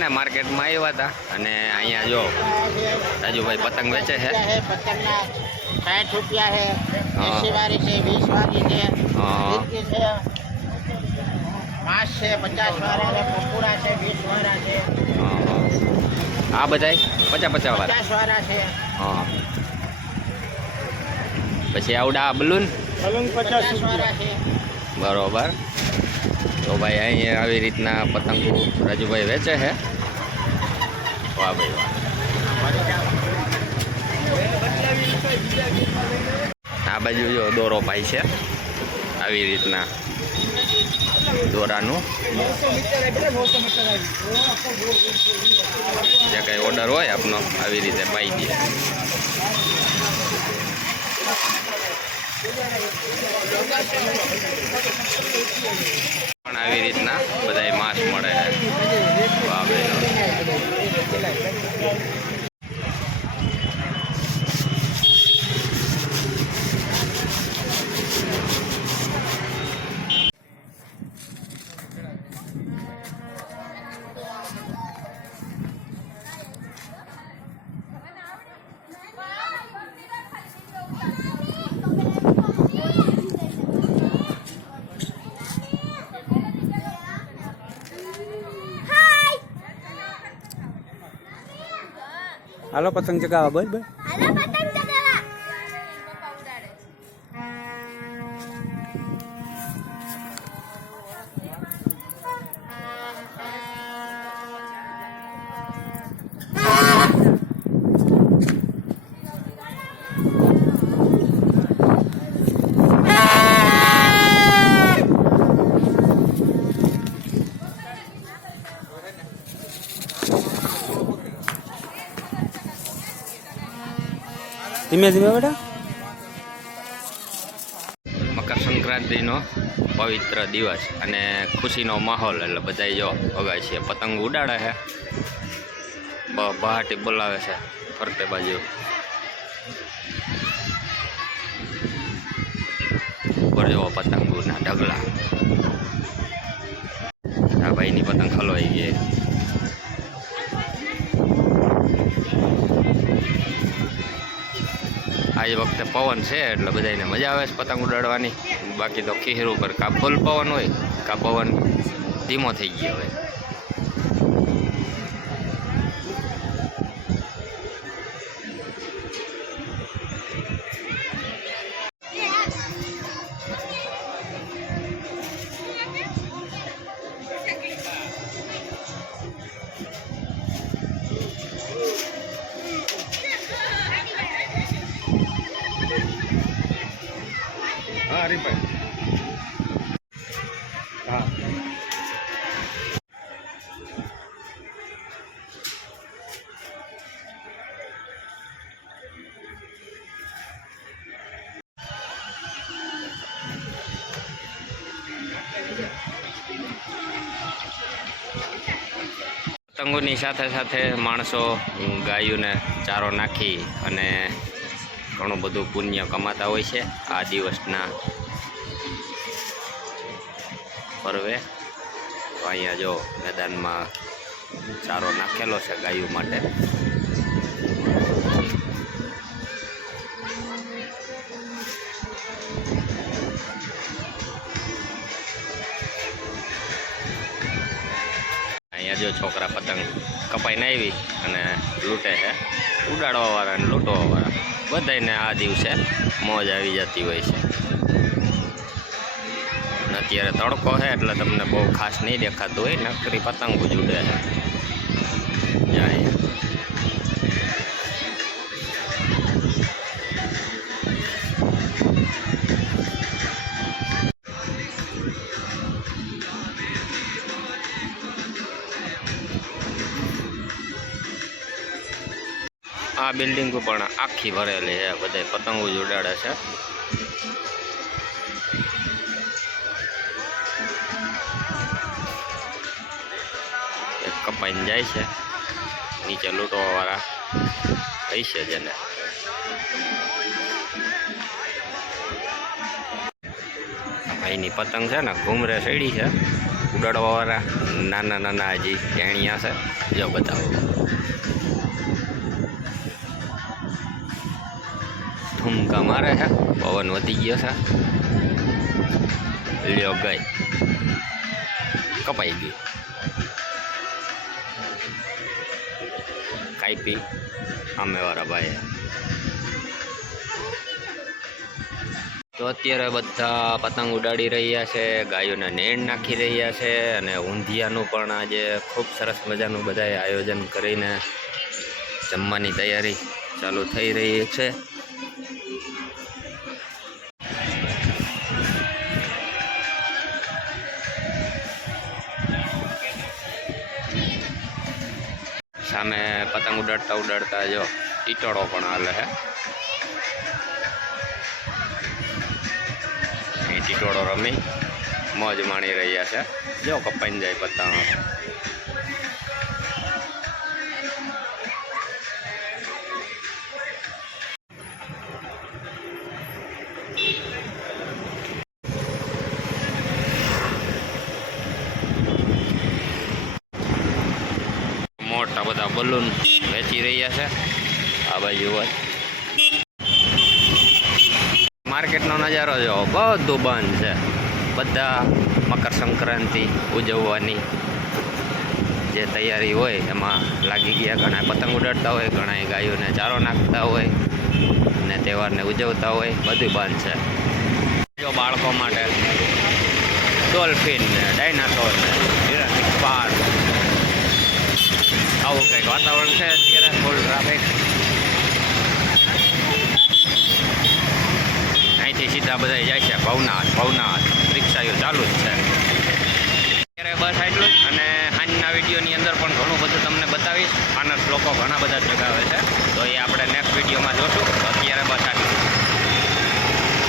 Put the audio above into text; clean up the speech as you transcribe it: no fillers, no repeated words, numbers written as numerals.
ને માર્કેટમાં આવ્યા હતા અને અહીંયા જો રાજુભાઈ પતંગ વેચે છે. પતંગના 60 રૂપિયા છે, 80 વાળી છે, 20 વાળી છે, 30 છે, માસ છે, 50 વાળા છે, પકોડા છે, 20 વાળા છે. આ બધાય 50 વાળા 50 વાળા છે. હા. પછી આવડા બલૂન 50 વાળા છે. બરોબર. તો ભાઈ અહીંયા આવી રીતના પતંગો રાજુભાઈ વેચે છે. વાહ ભાઈ વાહ. આ બાજુ જો દોરો ભાઈ છે આવી રીતના દોરાનું જે કંઈ ઓર્ડર હોય આપનો આવી રીતે પાઈ દે. પણ આવી રીતના બધાય માસ મળે છે. વાહ ભાઈ. હાલો પતંગ ચગાવવા બોલ બોલ. ધીમે ધીમે બેટા. મકર સંક્રાંતિનો પવિત્ર દિવસ અને ખુશીનો માહોલ એટલે બધા જો અગાય છે પતંગ ઉડાડે છે, બહાટી બોલાવે છે ફરતે બાજુ. ઉપર જો પતંગોના ઢગલા. આ ભાઈની પતંગ ખલવાઈ ગઈ. આજ વખતે પવન છે એટલે બધાને મજા આવે છે પતંગ ઉડાડવાની. બાકી તો ખીર ઉપર કા ફૂલ પવન હોય કા પવન ધીમો થઈ ગયો હોય. હા હરીભાઈ. હા પતંગોની સાથે સાથે માણસો ગાયોને ચારો નાખી અને ઘણું બધું પુણ્ય કમાતા હોય છે આ દિવસના પર્વે. તો અહીંયા જો મેદાનમાં ચારો નાખેલો છે ગાયો માટે. અહીંયા જો છોકરા પતંગ કપાઈને આવી અને લૂંટે છે. ઉડાડવાવાળા અને લૂંટવાવાળા બધાને આ દિવસે મોજ આવી જતી હોય છે. અત્યારે તડકો છે એટલે તમને બહુ ખાસ નહીં દેખાતું હોય, નકરી પતંગો જ ઉડે છે. જાય આ બિલ્ડિંગ પણ આખી ભરેલી છે, બધા પતંગો જ ઉડાડે છે. એક કપાઈને જાય છે, નીચે લૂંટવા વાળા હશે જેને. ભાઈની પતંગ છે ને ઘૂમરે સડી છે ઉડાડવાવાળા નાના નાના હજી ટેણિયા છે. જો બતાવો, ઠુમકા મારે છે, પવન વધી ગયો છે. લ્યો ગઈ, કપાઈ ગઈ, કાપી સામેવાળા ભાઈ. તો અત્યારે બધા પતંગ ઉડાડી રહ્યા છે, ગાયોને નેણ નાખી રહ્યા છે અને ઊંધિયાનું પણ આજે ખૂબ સરસ મજાનું બધાએ આયોજન કરીને જમવાની તૈયારી ચાલુ થઈ રહી છે. સામે પતંગ ઉડાડતા ઉડાડતા જો ટીટોળો પણ હાલે છે. ટીટોળો રમી મોજ માણી રહ્યા છે. જો કપાઈને જાય પતંગ. મોટા બધા બલૂન વેચી રહ્યા છે આ બાજુ હોય. માર્કેટનો નજારો જો બધું બંધ છે. બધા મકર સંક્રાંતિ ઉજવવાની જે તૈયારી હોય એમાં લાગી ગયા. ઘણા પતંગ ઉડાડતા હોય, ઘણા ગાયોને ચારો નાખતા હોય અને તહેવારને ઉજવતા હોય. બધું બંધ છે. જો બાળકો માટે ડોલ્ફિન ને ડાયનાસોર ને જુરાસિક પાર્ક, આવું કંઈક વાતાવરણ છે અત્યારે. Full traffic. અહીંથી સીધા બધા જાય છે ભવનાથ. રિક્ષાઓ ચાલુ જ છે અત્યારે. બસ આટલું જ. અને આજના વિડીયોની અંદર પણ ઘણું બધું તમને બતાવીશ. ફાનસ લોકો ઘણા બધા જગાવે છે, તો એ આપણે નેક્સ્ટ વિડીયોમાં જોશું.